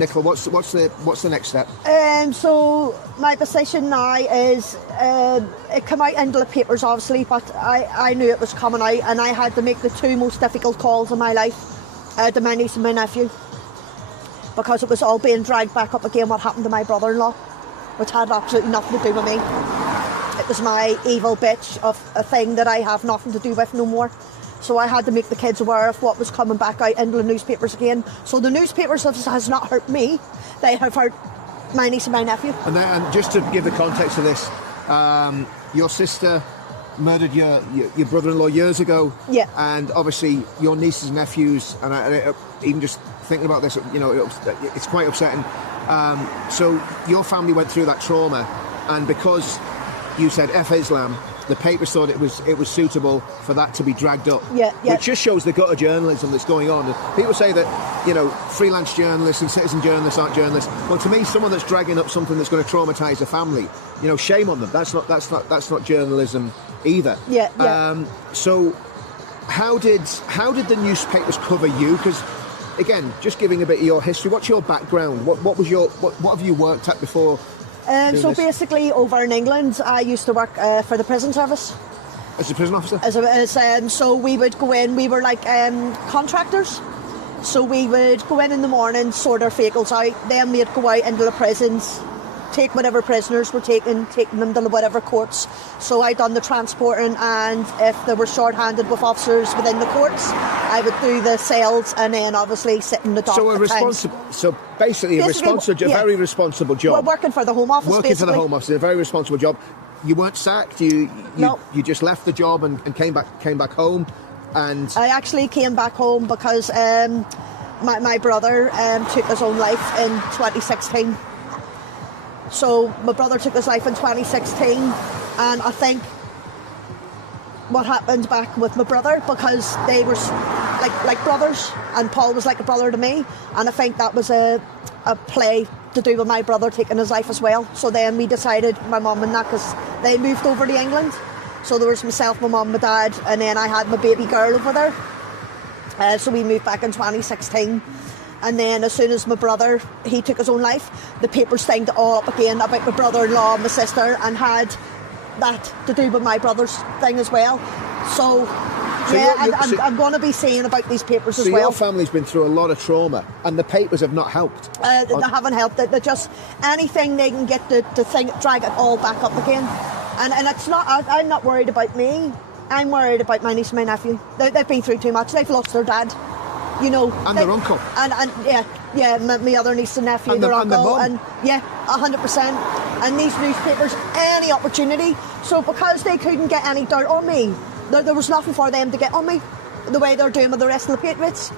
Nicola, what's the next step? So my position now is it came out into the papers obviously, but I knew it was coming out, and I had to make the two most difficult calls of my life to my niece and my nephew, because it was all being dragged back up again what happened to my brother-in-law, which had absolutely nothing to do with me. It was my evil bitch of a thing that I have nothing to do with no more. So I had to make the kids aware of what was coming back out into the newspapers again. So the newspapers has not hurt me. They have hurt my niece and my nephew. And just to give the context of this, your sister murdered your brother-in-law years ago. Yeah. And obviously your nieces and nephews, and even just thinking about this, it's quite upsetting. So your family went through that trauma, and because you said F Islam, the papers thought it was suitable for that to be dragged up. Yeah. Which just shows the gut of journalism that's going on. And people say that, freelance journalists and citizen journalists aren't journalists. Well, to me, someone that's dragging up something that's going to traumatise a family, shame on them. That's not journalism either. Yeah. So how did the newspapers cover you? Because again, just giving a bit of your history, what's your background? What have you worked at before? So basically, over in England, I used to work for the prison service. As a prison officer? So we would go in, we were like contractors. So we would go in the morning, sort our vehicles out, then we'd go out into the prisons, take whatever prisoners were taking them to whatever courts. So I done the transporting, and if they were short-handed with officers within the courts, I would do the cells, and then obviously sit in the dock. So basically a very responsible job. Well, working for the Home Office. For the Home Office, a very responsible job. You weren't sacked. You just left the job and came back home. And I actually came back home because my brother took his own life in 2016. So my brother took his life in 2016, and I think what happened back with my brother, because they were like brothers, and Paul was like a brother to me, and I think that was a play to do with my brother taking his life as well. So then we decided, my mum and that, because they moved over to England, so there was myself, my mum, my dad, and then I had my baby girl over there. So we moved back in 2016. And then as soon as my brother, he took his own life, the papers thinged it all up again about my brother-in-law and my sister, and had that to do with my brother's thing as well. So I'm going to be saying about these papers as well. So your family's been through a lot of trauma, and the papers have not helped? They haven't helped. They're just anything they can get to drag it all back up again. And it's not, I'm not worried about me. I'm worried about my niece and my nephew. They've been through too much. They've lost their dad. And their uncle. And my other niece and nephew, and their uncle. And 100%. And these newspapers, any opportunity. So because they couldn't get any dirt on me, there was nothing for them to get on me, the way they're doing with the rest of the patriots.